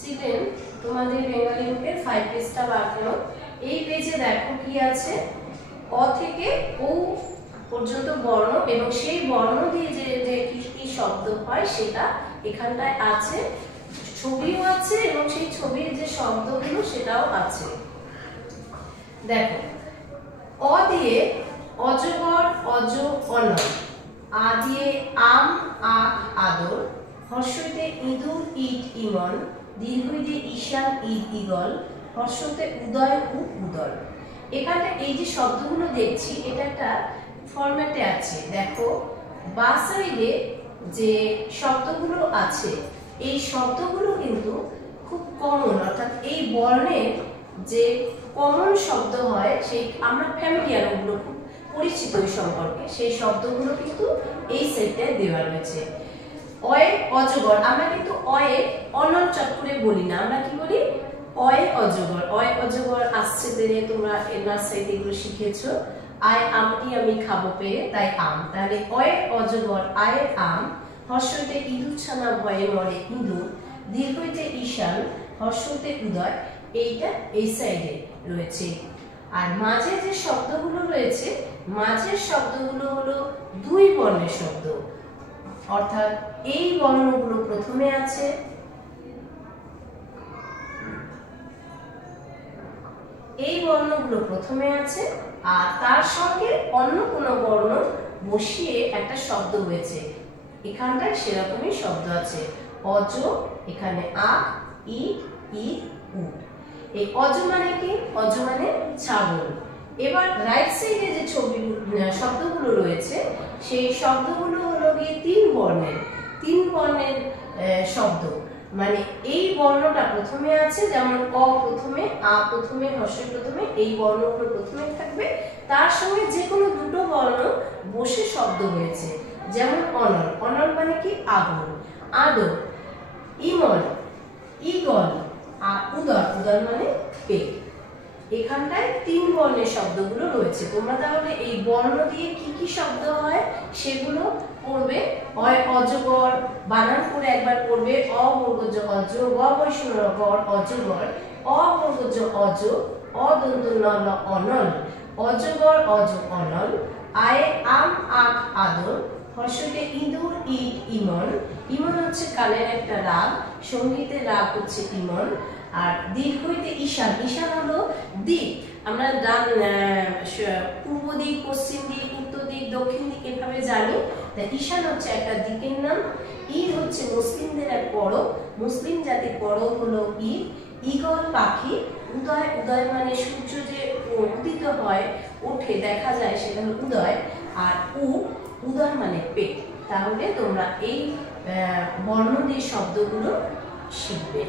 Children, তোমাদের Bengali বুকের 5 পেজটা বার করো। এই পেজে দেখো কি আছে, অ থেকে ও পর্যন্ত বর্ণ এবং সেই বর্ণ দিয়ে যে যে কি শব্দ হয় সেটা এখানটায় আছে, ছবিও আছে এবং সেই ছবির যে শব্দগুলো সেটাও আছে। দেখো, অ দিয়ে অজগর, অজ, অনল। আ দিয়ে আম, আখ, আদর। হর্ষইতে ইঁদুর, ইট, ইমন। দীর্ঘইতে ঈশান, ঈদ, ঈগল। হর্ষতে উদয়, উ, উদর। এখানে এই যে শব্দগুলো দেখছি এটা একটা ফরম্যাটে আছে। দেখো, বাঁ সাইডে যে শব্দগুলো আছে এই শব্দগুলো কিন্তু খুব কমন, অর্থাৎ এই বর্ণের যে কমন শব্দ হয় সেই আমরা ফ্যামিলিয়ার, ওগুলো খুব পরিচিত ওই সম্পর্কে, সেই শব্দগুলো কিন্তু এই সেটটায় দেওয়া রয়েছে। অয়ে অজগর, আমরা কিন্তু অয়ে অনল চট করে বলি না, আমরা কি বলি? অয়ে অজগর। অয়ে অজগর আসছে দিনে, তোমরা এনার সাইড এগুলো শিখেছো। আয় আমটি আমি খাবো পেয়ে, তাই আম। তাহলে অয়ে অজগর, আয়ে আম। হর্ষইতে ইঁদুর ছানা ভয়ে মরে, ইঁদুর। দীর্ঘইতে ঈশান, হর্ষইতে উদয়। এইটা এই সাইডে রয়েছে। আর মাঝে যে শব্দগুলো রয়েছে, মাঝের শব্দগুলো হলো দুই বর্ণের শব্দ, অর্থাৎ এই বর্ণগুলো প্রথমে আছে, এই বর্ণগুলো প্রথমে আছে, আর তার সঙ্গে অন্য কোনো বর্ণ বসিয়ে একটা শব্দ হয়েছে। এখানটায় সেরকমই শব্দ আছে। অজ, এখানে আ, ই, ই, উ। এই অজ মানে কি? অজ মানে ছাগল। এবার রাইট সাইডে যে শব্দগুলো রয়েছে সেই শব্দগুলো হলো গিয়ে তিন বর্ণের শব্দ। মানে এই বর্ণটা প্রথমে আছে, যেমন অ প্রথমে, আ প্রথমে, হর্ষ প্রথমে, এই বর্ণগুলো প্রথমে থাকবে, তার সঙ্গে যে কোনো দুটো বর্ণ বসে শব্দ হয়েছে। যেমন অনল, অনল মানে কি? আগুন। আদর, ইমন, ঈগল, আর উদর, উদর মানে পেট। এখানটায় তিন বর্ণের শব্দগুলো রয়েছে। তোমরা তাহলে এই বর্ণ দিয়ে কি কি শব্দ হয় সেগুলো পড়বে। অয় অজগর, বানান করে একবার পড়বে। অ বর্গজ অজ, গ বৈষ্ণব গর, অজগর। অ বর্গজ অজ, অ দন্ত নল, অনল। অজগর, অজ, অনল। আয়ে আম, আখ, আদর। হর্ষকে ইঁদুর, ইট, ইমন। ইমন হচ্ছে কানের একটা রাগ, সঙ্গীতের রাগ হচ্ছে ইমন। আর দীর্ঘইতে ঈশান, ঈশান হলো দিক। আমরা পূর্ব দিক, পশ্চিম দিক, উত্তর দিক, দক্ষিণ দিক এভাবে জানি। তাই ঈশান হচ্ছে একটা দিকের নাম। ঈদ হচ্ছে মুসলিমদের এক পরব, মুসলিম জাতির পরব হলো ঈদ। ঈগল পাখি। উদয়, উদয় মানে সূর্য যে উদিত হয়, ওঠে, দেখা যায়, সেটা হলো উদয়। আর উদয় মানে পেট। তাহলে তোমরা এই বর্ণ দিয়ে শব্দগুলো শিখবে।